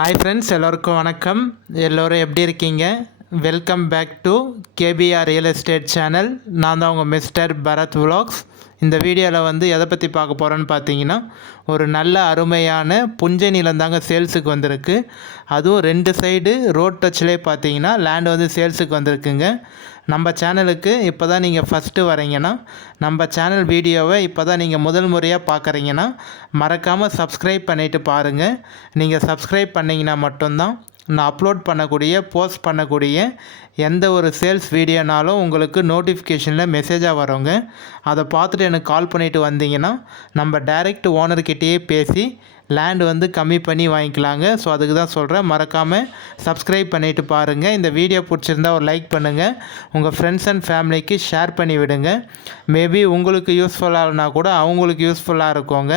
Hi friends, எல்லோருக்கும் வணக்கம். எல்லோரும் எப்படி இருக்கீங்க? Welcome back to KPR real estate channel. நான் தான் உங்கள் மிஸ்டர் பரத் விலாக்ஸ். இந்த வீடியோவில் எதை பற்றி பார்க்க போகிறோன்னு பார்த்தீங்கன்னா, ஒரு நல்ல அருமையான புஞ்சை நிலம் தாங்க சேல்ஸுக்கு வந்திருக்கு. அதுவும் 2 சைடு ரோட் டச்லேயே பார்த்தீங்கன்னா லேண்ட் சேல்ஸுக்கு வந்திருக்குங்க. நம்ம சேனலுக்கு இப்போ தான் நீங்கள் ஃபஸ்ட்டு வரீங்கன்னா, நம்ம சேனல் வீடியோவை இப்போ தான் நீங்கள் முதல் முறையாக பார்க்குறீங்கன்னா மறக்காமல் சப்ஸ்கிரைப் பண்ணிவிட்டு பாருங்கள். நீங்கள் சப்ஸ்கிரைப் பண்ணிங்கன்னா மட்டும்தான் நான் அப்லோட் பண்ணக்கூடிய போஸ்ட் பண்ணக்கூடிய எந்த ஒரு சேல்ஸ் வீடியோனாலும் உங்களுக்கு நோட்டிஃபிகேஷனில் மெசேஜாக வருங்க. அதை பார்த்துட்டு எனக்கு கால் பண்ணிவிட்டு வந்தீங்கன்னா நம்ம டைரெக்ட் ஓனர்கிட்டயே பேசி லேண்டு கம்மி பண்ணி வாங்கிக்கலாங்க. ஸோ அதுக்கு தான் சொல்கிறேன், மறக்காமல் சப்ஸ்கிரைப் பண்ணிவிட்டு பாருங்கள். இந்த வீடியோ பிடிச்சிருந்தால் ஒரு லைக் பண்ணுங்கள், உங்கள் ஃப்ரெண்ட்ஸ் அண்ட் ஃபேமிலிக்கு ஷேர் பண்ணி விடுங்க. மேபி உங்களுக்கு யூஸ்ஃபுல்லாகனா கூட அவங்களுக்கு யூஸ்ஃபுல்லாக இருக்குங்க.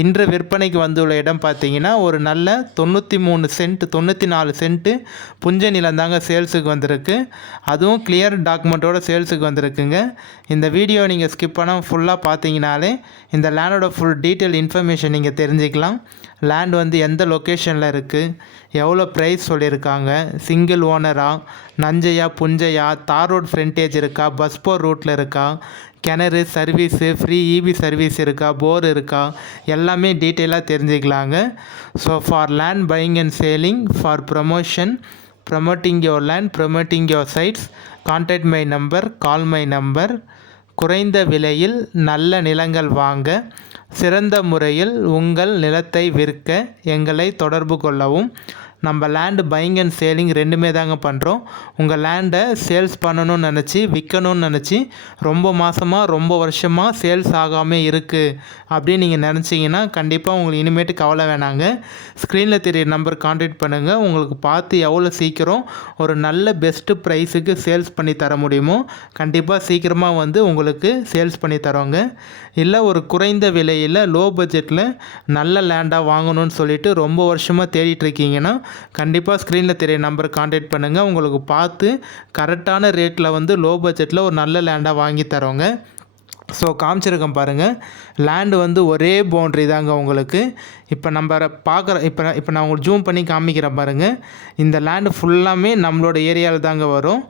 இன்று விற்பனைக்கு வந்துள்ள இடம் பார்த்தீங்கன்னா ஒரு நல்ல 94 சென்ட்டு புஞ்சை நிலம் தாங்க சேல்ஸுக்கு வந்திருக்கு. அதுவும் கிளியர் டாக்குமெண்ட்டோட சேல்ஸுக்கு வந்திருக்குங்க. இந்த வீடியோ நீங்கள் ஸ்கிப் பண்ணால் ஃபுல்லாக பார்த்தீங்கனாலே இந்த லேண்டோட ஃபுல் டீட்டெயில் இன்ஃபர்மேஷன் நீங்கள் தெரிஞ்சுக்கலாம். லேண்ட் எந்த லொக்கேஷனில் இருக்குது, எவ்வளோ ப்ரைஸ் சொல்லியிருக்காங்க, சிங்கிள் ஓனரா, நஞ்சையா புஞ்சையா, தார் ரோட் ஃப்ரண்டேஜ் இருக்கா, பஸ் போர் ரூட்டில் இருக்கா, கிணறு சர்வீஸு, ஃப்ரீ இபி சர்வீஸ் இருக்கா, போர் இருக்கா, எல்லாமே டீட்டெயிலாக தெரிஞ்சுக்கலாங்க. So for land buying and selling, for promoting your land, promoting your sites, contact my number, call my number. குறைந்த விலையில் நல்ல நிலங்கள் வாங்க, சிறந்த முறையில் உங்கள் நிலத்தை விற்க எங்களை தொடர்பு கொள்ளவும். நம்ம லேண்டு பையிங் அண்ட் சேலிங் ரெண்டுமே தாங்க பண்ணுறோம். உங்கள் லேண்டை சேல்ஸ் பண்ணணும்னு நினச்சி விற்கணும்னு நினச்சி ரொம்ப வருஷமாக சேல்ஸ் ஆகாமல் இருக்குது அப்படின்னு நீங்கள் நினச்சிங்கன்னா கண்டிப்பாக உங்களுக்கு இனிமேட்டு கவலை வேணாங்க. ஸ்க்ரீனில் தெரிய நம்பர் கான்டாக்ட் பண்ணுங்கள். உங்களுக்கு பார்த்து எவ்வளோ சீக்கிரம் ஒரு நல்ல பெஸ்ட்டு ப்ரைஸுக்கு சேல்ஸ் பண்ணி தர முடியுமோ கண்டிப்பாக சீக்கிரமாக உங்களுக்கு சேல்ஸ் பண்ணி தரோங்க. இல்லை ஒரு குறைந்த விலையில் லோ பட்ஜெட்டில் நல்ல லேண்டாக வாங்கணும்னு சொல்லிட்டு ரொம்ப வருஷமாக தேடிட்டுருக்கீங்கன்னா கண்டிப்பாக ஸ்க்ரீனில் தெரிய நம்பர் கான்டாக்ட் பண்ணுங்கள். உங்களுக்கு பார்த்து கரெக்டான ரேட்டில் லோ பட்ஜெட்டில் ஒரு நல்ல லேண்டாக வாங்கி தரோங்க. ஸோ காமிச்சிருக்கேன் பாருங்கள், லேண்டு ஒரே பவுண்ட்ரி தாங்க உங்களுக்கு. இப்போ நம்ம பார்க்குற இப்போ நான் உங்களுக்கு ஜூம் பண்ணி காமிக்கிறேன் பாருங்கள். இந்த லேண்டு ஃபுல்லாமே நம்மளோட ஏரியாவில் தாங்க வரும்.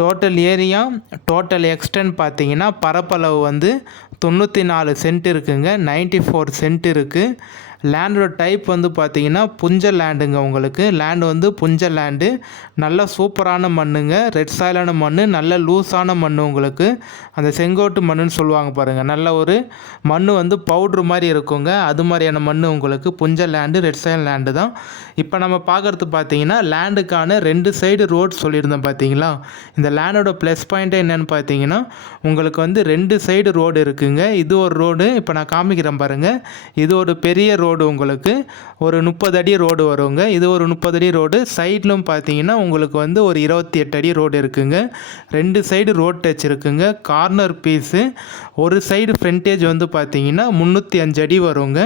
டோட்டல் ஏரியா, டோட்டல் எக்ஸ்டென்ட் பார்த்தீங்கன்னா பரப்பளவு 94 சென்ட் இருக்குங்க, 94 சென்ட் இருக்குது. லேண்டோட டைப் பார்த்தீங்கன்னா புஞ்ச லேண்டுங்க. உங்களுக்கு லேண்டு புஞ்ச லேண்டு, நல்ல சூப்பரான மண்ணுங்க, ரெட் சாயிலான மண், நல்ல லூஸான மண். உங்களுக்கு அந்த செங்கோட்டு மண்ணுன்னு சொல்லுவாங்க பாருங்கள், நல்ல ஒரு மண் பவுட்ரு மாதிரி இருக்குங்க, அது மாதிரியான மண் உங்களுக்கு புஞ்ச லேண்டு, ரெட் சாயில் லேண்டு தான். இப்போ நம்ம பார்க்குறது பார்த்தீங்கன்னா லேண்டுக்கான 2 சைடு ரோடு சொல்லியிருந்தோம் பார்த்தீங்களா. இந்த லேண்டோட ப்ளஸ் பாயிண்ட்டே என்னென்னு பார்த்தீங்கன்னா உங்களுக்கு 2 சைடு ரோடு இருக்குங்க. இது ஒரு ரோடு, இப்போ நான் காமிக்கிறேன் பாருங்கள். இது ஒரு பெரிய ரோடு, உங்களுக்கு ஒரு 30 அடி ரோடு வருங்க. இது ஒரு 30 அடி ரோடு. சைட்லும் பார்த்தீங்கன்னா உங்களுக்கு ஒரு 28 அடி ரோடு இருக்குங்க. 2 சைடு ரோட் டச் இருக்குங்க. கார்னர் பீஸு ஒரு சைடு ஃப்ரண்டேஜ் பார்த்தீங்கன்னா 305 அடி வருங்க.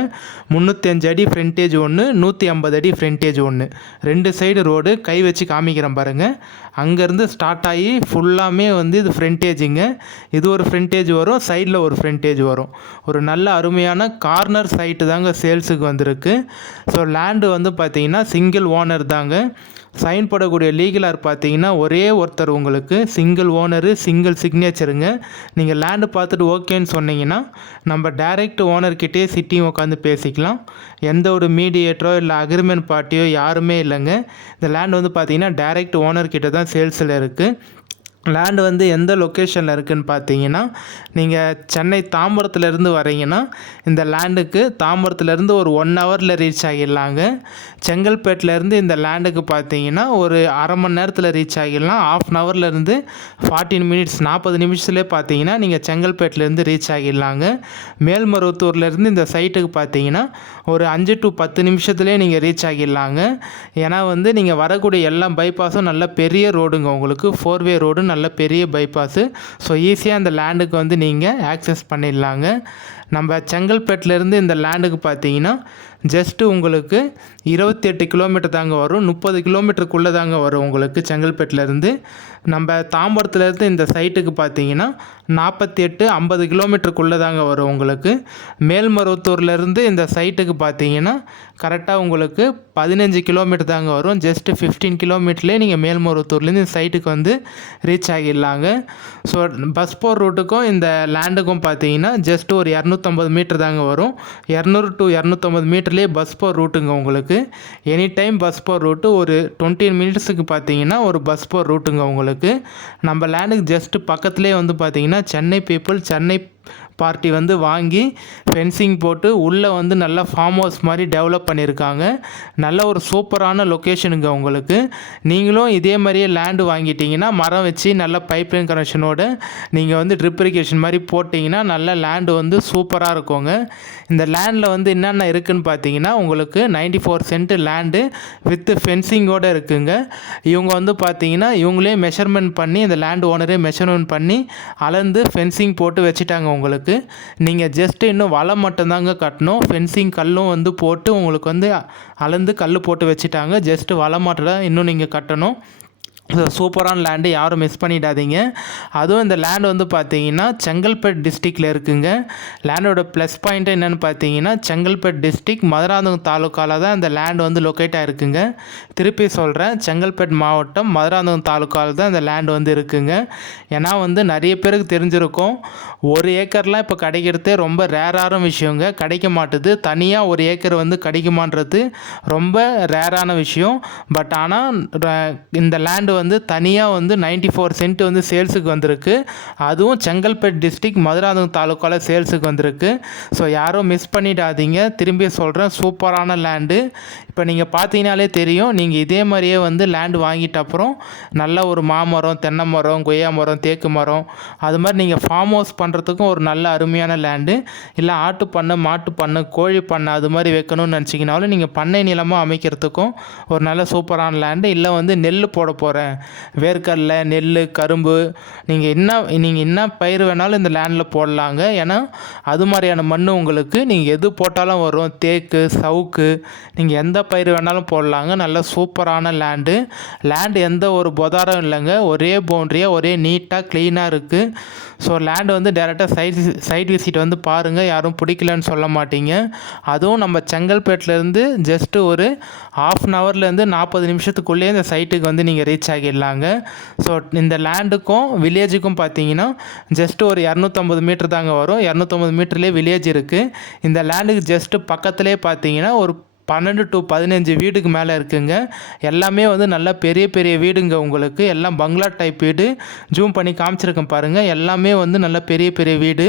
305 அடி ஃப்ரண்டேஜ் ஒன்று, 150 அடி ஃப்ரண்டேஜ் ஒன்று. 2 சைடு ரோடு கை வச்சு காமிக்கிறேன் பாருங்கள். அங்கேருந்து ஸ்டார்ட் ஆகி ஃபுல்லாமே இது ஃப்ரண்டேஜுங்க. இது ஒரு ஃப்ரண்டேஜ் வரும், சைடில் ஒரு ஃப்ரண்டேஜ் வரும். ஒரு நல்ல அருமையான கார்னர் சைட்டு தாங்க சேல்ஸுக்கு வந்திருக்கு. ஸோ லேண்டு பார்த்தீங்கன்னா சிங்கிள் ஓனர் தாங்க. சைன் போடக்கூடிய லீகலார் பார்த்தீங்கன்னா ஒரே ஒருத்தர், உங்களுக்கு சிங்கிள் ஓனரு, சிங்கிள் சிக்னேச்சருங்க. நீங்கள் லேண்டு பார்த்துட்டு ஓகேன்னு சொன்னீங்கன்னா நம்ம டைரெக்ட் ஓனர்கிட்டே சிட்டியும் உட்காந்து பேசிக்கலாம். எந்த ஒரு மீடியேட்டரோ இல்லை அக்ரிமெண்ட் பார்ட்டியோ யாருமே இல்லைங்க. இந்த லேண்டு பார்த்தீங்கன்னா டைரெக்ட் ஓனர்கிட்ட தான் சேல்ஸில் இருக்குது. லேண்டு எந்த லொக்கேஷனில் இருக்குதுன்னு பார்த்தீங்கன்னா, நீங்கள் சென்னை தாம்பரத்துலேருந்து வரீங்கன்னா இந்த லேண்டுக்கு தாம்பரத்துலேருந்து ஒரு 1 ஹவரில் ரீச் ஆகிடலாங்க. செங்கல்பேட்டிலேருந்து இந்த லேண்டுக்கு பார்த்தீங்கன்னா ஒரு அரை மணி நேரத்தில் ரீச் ஆகிடலாம். 1/2 ஹவர்லேருந்து 14 மினிட்ஸ், 40 நிமிஷத்துலேயே பார்த்தீங்கன்னா நீங்கள் செங்கல்பேட்டிலேருந்து ரீச் ஆகிடலாங்க. மேல்மருவத்தூர்லேருந்து இந்த சைட்டுக்கு பார்த்தீங்கன்னா ஒரு 5 to 10 நிமிஷத்துலேயே நீங்கள் ரீச் ஆகிடலாங்க. ஏன்னா நீங்கள் வரக்கூடிய எல்லா பைபாஸும் நல்ல பெரிய ரோடுங்க, உங்களுக்கு 4-வே ரோடு, நல்ல பெரிய பைபாஸு. ஸோ ஈஸியாக அந்த லேண்டுக்கு நீங்கள் ஆக்சஸ் பண்ணிடலாங்க. நம்ம செங்கல்பேட்டிலேருந்து இந்த லேண்டுக்கு பார்த்தீங்கன்னா ஜஸ்ட்டு உங்களுக்கு 28 கிலோமீட்டர் தாங்க வரும். 30 கிலோமீட்டருக்குள்ளே தாங்க வரும் உங்களுக்கு செங்கல்பட்டுலேருந்து. நம்ம தாம்பரத்துலேருந்து இந்த சைட்டுக்கு பார்த்தீங்கன்னா 48-50 கிலோமீட்டருக்குள்ளே தாங்க வரும் உங்களுக்கு. மேல்மருவத்தூர்லேருந்து இந்த சைட்டுக்கு பார்த்தீங்கன்னா கரெக்டாக உங்களுக்கு 15 கிலோமீட்டர் தாங்க வரும். ஜஸ்ட் 15 கிலோமீட்டர்லேயே நீங்கள் மேல்மருவத்தூர்லேருந்து இந்த சைட்டுக்கு வந்து ரீச் ஆகிடலாங்க. ஸோ பஸ் போகிற ரூட்டுக்கும் இந்த லேண்டுக்கும் பார்த்தீங்கன்னா ஜஸ்ட் ஒரு 250 மீட்டர் தாங்க வரும். 200 to 250 மீட்டர்லேயே பஸ் போகிற ரூட்டுங்க உங்களுக்கு. எனி டைம் பஸ் போகிற ரூட்டு ஒரு 20 மினிட்ஸுக்கு பார்த்தீங்கன்னா ஒரு பஸ் போகிற ரூட்டுங்க உங்களுக்கு. நம்ம லேண்டுக்கு ஜஸ்ட் பக்கத்துலேயே வந்து பார்த்தீங்கன்னா சென்னை பீப்புள் சென்னை பார்ட்டி வந்து வாங்கி ஃபென்சிங் போட்டு உள்ளே வந்து நல்லா ஃபார்ம் ஹவுஸ் மாதிரி டெவலப் பண்ணியிருக்காங்க. நல்ல ஒரு சூப்பரான லொக்கேஷனுங்க உங்களுக்கு. நீங்களும் இதே மாதிரியே லேண்டு வாங்கிட்டீங்கன்னா மரம் வச்சு நல்ல பைப்லைன் கனெக்ஷனோட நீங்கள் வந்து ட்ரிப் இரிகேஷன் மாதிரி போட்டிங்கன்னா நல்ல லேண்டு வந்து சூப்பராக இருக்குங்க. இந்த லேண்டில் வந்து என்னென்ன இருக்குதுன்னு பார்த்தீங்கன்னா உங்களுக்கு 94 சென்ட் லேண்டு வித் ஃபென்சிங்கோடு இருக்குங்க. இவங்க வந்து பார்த்தீங்கன்னா இவங்களே மெஷர்மெண்ட் பண்ணி இந்த லேண்ட் ஓனரே மெஷர்மெண்ட் பண்ணி அளந்து ஃபென்சிங் போட்டு வச்சுட்டாங்க உங்களுக்கு. நீங்கள் ஜஸ்ட்டு இன்னும் வலை மட்டும்தாங்க கட்டணும். ஃபென்சிங் கல்லும் வந்து போட்டு உங்களுக்கு வந்து அளந்து கல் போட்டு வச்சுட்டாங்க. ஜஸ்ட்டு வலை மட்டும் தான் இன்னும் நீங்கள் கட்டணும். சூப்பரான லேண்டு, யாரும் மிஸ் பண்ணிடாதீங்க. அதுவும் இந்த லேண்ட் வந்து பார்த்தீங்கன்னா செங்கல்பட்டு டிஸ்ட்ரிக்டில் இருக்குங்க. லேண்டோட ப்ளஸ் பாயிண்ட்டு என்னென்னு பார்த்தீங்கன்னா செங்கல்பட்டு டிஸ்ட்ரிக் மதுராந்தகம் தாலுக்காவில் தான் இந்த லேண்ட் வந்து லொக்கேட் ஆகிருக்குங்க. திருப்பி சொல்கிறேன், செங்கல்பட்டு மாவட்டம் மதுராந்தகம் தாலுக்காவில் தான் இந்த லேண்ட் வந்து இருக்குங்க. ஏன்னா வந்து நிறைய பேருக்கு தெரிஞ்சிருக்கும், 1 ஏக்கர்லாம் இப்போ கிடைக்கிறதே ரொம்ப ரேரான விஷயங்க. கிடைக்க மாட்டுது. தனியாக 1 ஏக்கர் வந்து கிடைக்குமான்றது ரொம்ப ரேரான விஷயம். பட் ஆனால் இந்த லேண்டு வந்து தனியாக வந்து 94 சென்ட் வந்து சேல்ஸுக்கு வந்திருக்கு. அதுவும் செங்கல்பட்டு டிஸ்ட்ரிக்ட் மதுராந்தகம் தாலுக்காவில் சேல்ஸுக்கு வந்திருக்கு. ஸோ யாரும் மிஸ் பண்ணிடாதீங்க. திரும்பி சொல்கிறேன், சூப்பரான லேண்டு. இப்போ நீங்கள் பார்த்தீங்கனாலே தெரியும். நீங்கள் இதே மாதிரியே வந்து லேண்டு வாங்கிட்ட அப்புறம் நல்ல ஒரு மாமரம், தென்னை மரம், கொய்யா மரம், தேக்கு மரம் அது மாதிரி நீங்கள் ஃபார்ம் ஹவுஸ் பண்ணுறதுக்கும் ஒரு நல்ல அருமையான லேண்டு. இல்லை ஆட்டு பண்ணை, மாட்டு பண்ணை, கோழி பண்ணை அது மாதிரி வைக்கணும்னு நினச்சிங்கனாலும் நீங்கள் பண்ணை நிலமாக அமைக்கிறதுக்கும் ஒரு நல்ல சூப்பரான லேண்டு. இல்லை வந்து நெல் போட போகிறேன், வேர்க்கடலை, நெல், கரும்பு நீங்கள் என்ன பயிர் வேணாலும் இந்த லேண்டில் போடலாங்க. ஏன்னா அது மாதிரியான மண் உங்களுக்கு நீங்கள் எது போட்டாலும் வரும். தேக்கு, சவுக்கு, நீங்கள் எந்த பயிர் வேணாலும் போடலாங்க. நல்ல சூப்பரான லேண்டு. எந்த ஒரு பொதாரம் இல்லைங்க. ஒரே பவுண்ட்ரியாக ஒரே நீட்டாக க்ளீனாக இருக்குது. ஸோ லேண்டு வந்து டேரெக்டாக சைட் விசிட் வந்து பாருங்கள். யாரும் பிடிக்கலன்னு சொல்ல மாட்டீங்க. அதுவும் நம்ம செங்கல்பேட்டிலேருந்து ஜஸ்ட்டு ஒரு 1/2 ஹவர்லேருந்து 40 நிமிஷத்துக்குள்ளேயே இந்த சைட்டுக்கு வந்து நீங்கள் ரீச் ஆகிடலாங்க. ஸோ இந்த லேண்டுக்கும் வில்லேஜுக்கும் பார்த்தீங்கன்னா ஜஸ்ட்டு ஒரு 250 மீட்டர் தாங்க வரும். 250 மீட்டர்லேயே வில்லேஜ் இருக்குது. இந்த லேண்டுக்கு ஜஸ்ட்டு பக்கத்துலேயே பார்த்தீங்கன்னா ஒரு 12 to 15 வீடுக்கு மேலே இருக்குங்க. எல்லாமே வந்து நல்ல பெரிய பெரிய வீடுங்க உங்களுக்கு. எல்லாம் பங்களா டைப் வீடு. ஜூம் பண்ணி காமிச்சிருக்கேன் பாருங்கள். எல்லாமே வந்து நல்ல பெரிய பெரிய வீடு.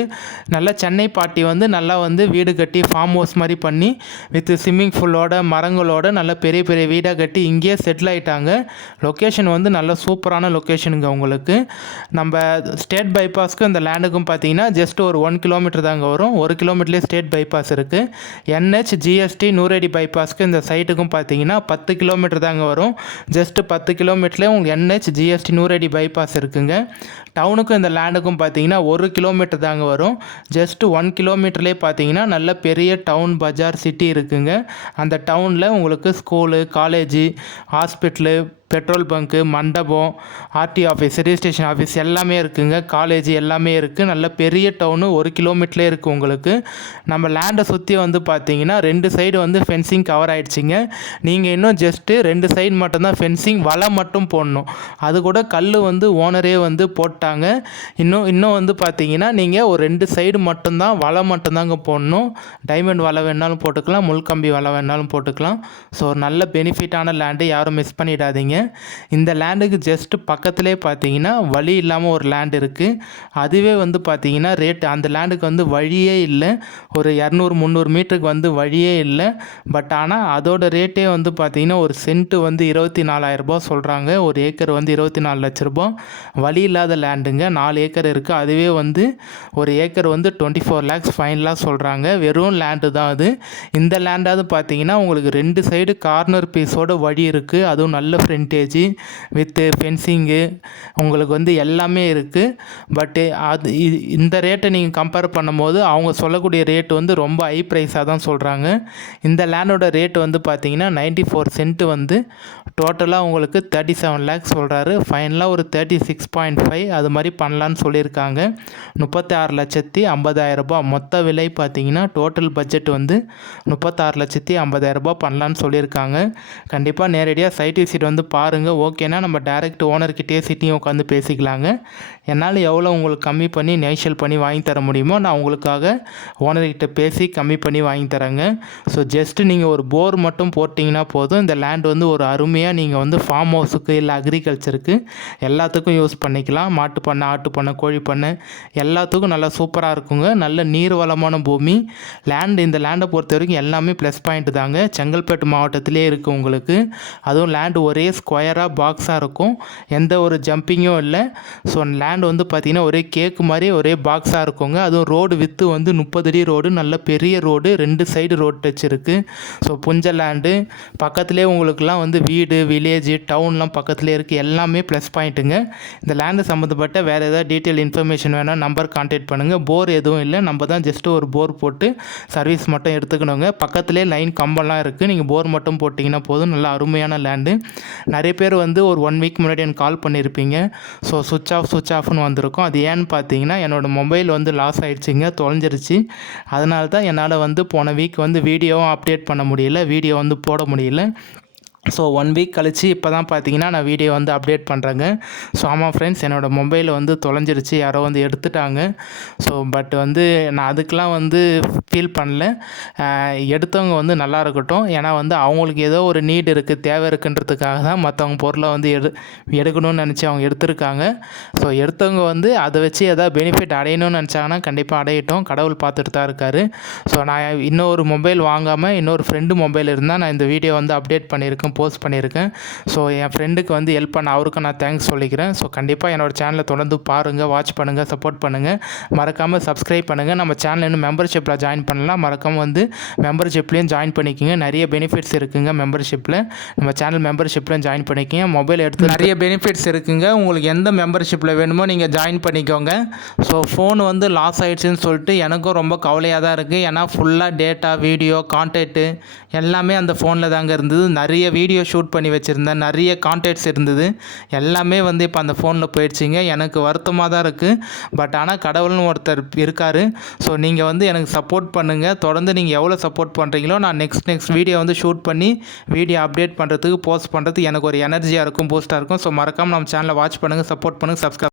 நல்ல சென்னை பார்ட்டி வந்து நல்லா வந்து வீடு கட்டி ஃபார்ம் ஹவுஸ் மாதிரி பண்ணி வித் ஸ்விம்மிங் பூலோட மரங்களோட நல்ல பெரிய பெரிய வீடாக கட்டி இங்கேயே செட்டில் ஆகிட்டாங்க. லொக்கேஷன் வந்து நல்ல சூப்பரான லொக்கேஷனுங்க உங்களுக்கு. நம்ம ஸ்டேட் பைபாஸ்க்கு இந்த லேண்டுக்கும் பார்த்தீங்கன்னா ஜஸ்ட் ஒரு 1 கிலோமீட்டர் தாங்க வரும். 1 கிலோமீட்டர்லேயே ஸ்டேட் பைபாஸ் இருக்குது. NH GST நூறடி பைபாஸ்க்கு இந்த சைட்டுக்கும் பார்த்தீங்கன்னா 10 கிலோமீட்டர் தாங்க வரும். ஜஸ்ட்டு 10 கிலோமீட்டர்லேயே உங்களுக்கு NH GST நூறடி பைபாஸ் இருக்குங்க. டவுனுக்கும் இந்த லேண்டுக்கும் பார்த்தீங்கன்னா 1 கிலோமீட்டர் தாங்க வரும். ஜஸ்ட்டு 1 கிலோமீட்டர்லேயே பார்த்தீங்கன்னா நல்ல பெரிய டவுன், பஜார், சிட்டி இருக்குங்க. அந்த டவுனில் உங்களுக்கு school, college, hospital, petrol bunk, மண்டபம், RT ஆஃபீஸ், ரிஜிஸ்ட்ரேஷன் ஆஃபீஸ் எல்லாமே இருக்குங்க. காலேஜ் எல்லாமே இருக்குது. நல்ல பெரிய டவுனு 1 கிலோமீட்டர்லேயே இருக்குது உங்களுக்கு. நம்ம லேண்டை சுற்றி வந்து பார்த்தீங்கன்னா 2 சைடு வந்து ஃபென்சிங் கவர் ஆகிடுச்சிங்க. நீங்கள் இன்னும் ஜஸ்ட்டு 2 சைடு மட்டும்தான் ஃபென்சிங், வலை மட்டும் போடணும். அது கூட கல் வந்து ஓனரே வந்து போட்டாங்க. இன்னும் வந்து பார்த்தீங்கன்னா நீங்கள் ஒரு 2 சைடு மட்டும்தான் வலை மட்டும்தாங்க போடணும். டைமண்ட் வலை வேணாலும் போட்டுக்கலாம், முள்கம்பி வலை வேணாலும் போட்டுக்கலாம். ஸோ நல்ல பெனிஃபிட்டான லேண்டு, யாரும் மிஸ் பண்ணிடாதீங்க. இந்த லேண்டுக்கு ஜஸ்ட் பக்கத்துலேயே பார்த்தீங்கன்னா வழி இல்லாமல் ஒரு லேண்ட் இருக்குது. அதுவே வந்து பார்த்தீங்கன்னா ரேட், அந்த லேண்டுக்கு வந்து வழியே இல்லை. ஒரு 200-300 மீட்டருக்கு வந்து வழியே இல்லை. பட் ஆனால் அதோட ரேட்டே வந்து பார்த்தீங்கன்னா ஒரு சென்ட்டு வந்து 24,000 ரூபா சொல்கிறாங்க. ஒரு ஏக்கர் வந்து 24 லட்ச ரூபா. வழி இல்லாத லேண்டுங்க. 4 ஏக்கர் இருக்குது. அதுவே வந்து ஒரு ஏக்கர் வந்து 24 lakhs ஃபைனலாக சொல்கிறாங்க. வெறும் லேண்டு தான் அது. இந்த லேண்டாவது பார்த்தீங்கன்னா உங்களுக்கு 2 சைடு கார்னர் பீஸோட வழி இருக்குது. அதுவும் நல்ல ஃப்ரெண்ட் ஃப்ரண்டேஜ் வித் ஃபென்சிங்கு உங்களுக்கு வந்து எல்லாமே இருக்குது. பட்டு அது இந்த ரேட்டை நீங்கள் கம்பேர் பண்ணும்போது அவங்க சொல்லக்கூடிய ரேட் வந்து ரொம்ப ஹை ப்ரைஸாக தான் சொல்கிறாங்க. இந்த லேண்டோட ரேட் வந்து பார்த்தீங்கன்னா 94 சென்ட் வந்து டோட்டலாக உங்களுக்கு 37 லேக்ஸ் சொல்கிறாரு. ஃபைனலாக ஒரு 36.5 அது மாதிரி பண்ணலான்னு சொல்லியிருக்காங்க. 36,50,000 ரூபாய் மொத்த விலை பார்த்தீங்கன்னா டோட்டல் பட்ஜெட் வந்து 36,50,000 ரூபாய் பண்ணலான்னு சொல்லியிருக்காங்க. கண்டிப்பாக நேரடியாக சைட் விசிட் வந்து பாருங்கள். ஓகேனா நம்ம டைரக்ட் ஓனர்கிட்டே சிட்டியும் உட்காந்து பேசிக்கலாங்க. என்னால் எவ்வளோ உங்களுக்கு கம்மி பண்ணி நெகோஷியேட் பண்ணி வாங்கி தர முடியுமோ நான் உங்களுக்காக ஓனர்கிட்ட பேசி கம்மி பண்ணி வாங்கி தரேங்க. ஸோ ஜஸ்ட்டு நீங்கள் ஒரு போர் மட்டும் போட்டிங்கன்னா போதும். இந்த லேண்ட் வந்து ஒரு அருமையாக நீங்கள் வந்து ஃபார்ம் ஹவுஸுக்கு இல்லை அக்ரிகல்ச்சருக்கு எல்லாத்துக்கும் யூஸ் பண்ணிக்கலாம். மாட்டு பண்ணை, ஆட்டு பண்ணை, கோழி பண்ணை எல்லாத்துக்கும் நல்லா சூப்பராக இருக்குங்க. நல்ல நீர் வளமான பூமி லேண்ட். இந்த லேண்டை பொறுத்த வரைக்கும் எல்லாமே ப்ளஸ் பாயிண்ட் தாங்க. செங்கல்பட்டு மாவட்டத்திலே இருக்குது உங்களுக்கு. அதுவும் லேண்ட் ஒரே ஸ்கொயராக பாக்ஸாக இருக்கும். எந்த ஒரு ஜம்பிங்கும் இல்லை. ஸோ லேண்ட் வந்து பார்த்திங்கன்னா ஒரே கேக்கு மாதிரி ஒரே பாக்ஸாக இருக்குங்க. அதுவும் ரோடு வித்து வந்து 30 அடி ரோடு, நல்ல பெரிய ரோடு, 2 சைடு ரோடு டச் இருக்குது. ஸோ புஞ்ச லேண்டு பக்கத்துலேயே உங்களுக்குலாம் வந்து வீடு, வில்லேஜ், டவுன்லாம் பக்கத்துலேயே இருக்குது. எல்லாமே ப்ளஸ் பாயிண்ட்டுங்க. இந்த லேண்டு சம்மந்தப்பட்ட வேறு ஏதாவது டீட்டெயில் இன்ஃபர்மேஷன் வேணால் நம்பர் கான்டாக்ட் பண்ணுங்கள். போர் எதுவும் இல்லை, நம்ம தான் ஜஸ்ட்டு ஒரு போர் போட்டு சர்வீஸ் மட்டும் எடுத்துக்கணுங்க. பக்கத்துலேயே லைன் கம்பெல்லாம் இருக்குது. நீங்கள் போர் மட்டும் போட்டிங்கன்னா போதும். நல்ல அருமையான லேண்டு. நிறைய பேர் வந்து ஒரு 1 வீக் முன்னாடி எனக்கு கால் பண்ணியிருப்பீங்க. ஸோ சுவிட்ச் ஆஃப்னு வந்திருக்கும். அது ஏன்னு பார்த்தீங்கன்னா என்னோடய மொபைல் வந்து லாஸ் ஆகிடுச்சிங்க, தொலைஞ்சிருச்சு. அதனால தான் என்னால் வந்து போன வீக் வந்து வீடியோவும் அப்டேட் பண்ண முடியல, வீடியோ வந்து போட முடியல. ஸோ 1 வீக் கழித்து இப்போ தான் பார்த்தீங்கன்னா நான் வீடியோ வந்து அப்டேட் பண்ணுறேங்க. ஸோ ஆமாம் ஃப்ரெண்ட்ஸ், என்னோடய மொபைல் வந்து தொலைஞ்சிருச்சு, யாரோ வந்து எடுத்துட்டாங்க. ஸோ பட் வந்து நான் அதுக்கெலாம் வந்து ஃபீல் பண்ணல. எடுத்தவங்க வந்து நல்லா இருக்கட்டும். ஏன்னா வந்து அவங்களுக்கு ஏதோ ஒரு நீட் இருக்குது, தேவை இருக்குன்றதுக்காக தான் மற்றவங்க பொருளை வந்து எடுக்கணும்னு நினச்சி அவங்க எடுத்திருக்காங்க. ஸோ எடுத்தவங்க வந்து அதை வச்சு எதாவது பெனிஃபிட் அடையணும்னு நினச்சாங்கன்னா கண்டிப்பாக அடையட்டும். கடவுள் பார்த்துட்டு தான் இருக்கார். ஸோ நான் இன்னொரு மொபைல் வாங்காமல் இன்னொரு ஃப்ரெண்டு மொபைல் இருந்தால் நான் இந்த வீடியோ வந்து அப்டேட் பண்ணியிருக்கேன், போஸ்ட் பண்ணியிருக்கேன். ஸோ என் ஃப்ரெண்டுக்கு வந்து ஹெல்ப் பண்ண அவருக்கு நான் தேங்க்ஸ் சொல்லிக்கிறேன். ஸோ கண்டிப்பாக என்னோடய சேனலை தொடர்ந்து பாருங்கள், வாட்ச் பண்ணுங்கள், சப்போர்ட் பண்ணுங்கள். மறக்காமல் சப்ஸ்கிரைப் பண்ணுங்கள். நம்ம சேனல் இன்னும் மெம்பர்ஷிப்பில் ஜாயின் பண்ணலாம். மறக்காமல் வந்து மெம்பர்ஷிப்லேயும் ஜாயின் பண்ணிக்கோங்க. நிறைய பெனிஃபிட்ஸ் இருக்குங்க மெம்பர்ஷிப்பில். நம்ம சேனல் மெம்பர்ஷிப்லையும் ஜாயின் பண்ணிக்கோங்க. மொபைல் எடுத்து நிறைய பெனிஃபிட்ஸ் இருக்குங்க. உங்களுக்கு எந்த மெம்பர்ஷிப்பில் வேணுமோ நீங்கள் ஜாயின் பண்ணிக்கோங்க. ஸோ ஃபோன் வந்து லாஸ் ஆகிடுச்சின்னு சொல்லிட்டு எனக்கும் ரொம்ப கவலையாக தான் இருக்குது. ஏன்னா ஃபுல்லாக டேட்டா, வீடியோ, கான்டாக்ட்டு எல்லாமே அந்த ஃபோனில் தாங்க இருந்தது. நிறைய வீடியோ ஷூட் பண்ணி வச்சுருந்தேன், நிறைய கான்டாக்ட்ஸ் இருந்தது, எல்லாமே வந்து இப்போ அந்த ஃபோனில் போயிடுச்சிங்க. எனக்கு வருத்தமாக தான் இருக்குது. பட் ஆனால் கடவுள்னு ஒருத்தர் இருக்கார். ஸோ நீங்கள் வந்து எனக்கு சப்போர்ட் பண்ணுங்கள். தொடர்ந்து நீங்கள் எவ்வளோ சப்போர்ட் பண்ணுறீங்களோ நான் நெக்ஸ்ட் வீடியோ வந்து ஷூட் பண்ணி வீடியோ அப்டேட் பண்ணுறதுக்கு, போஸ்ட் பண்ணுறதுக்கு எனக்கு ஒரு எனர்ஜியாக இருக்கும், பூஸ்ட்டாக இருக்கும். ஸோ மறக்காமல் நம்ம சேனலை வாட்ச் பண்ணுங்கள், சப்போர்ட் பண்ணுங்கள், சப்ஸ்கிரைப்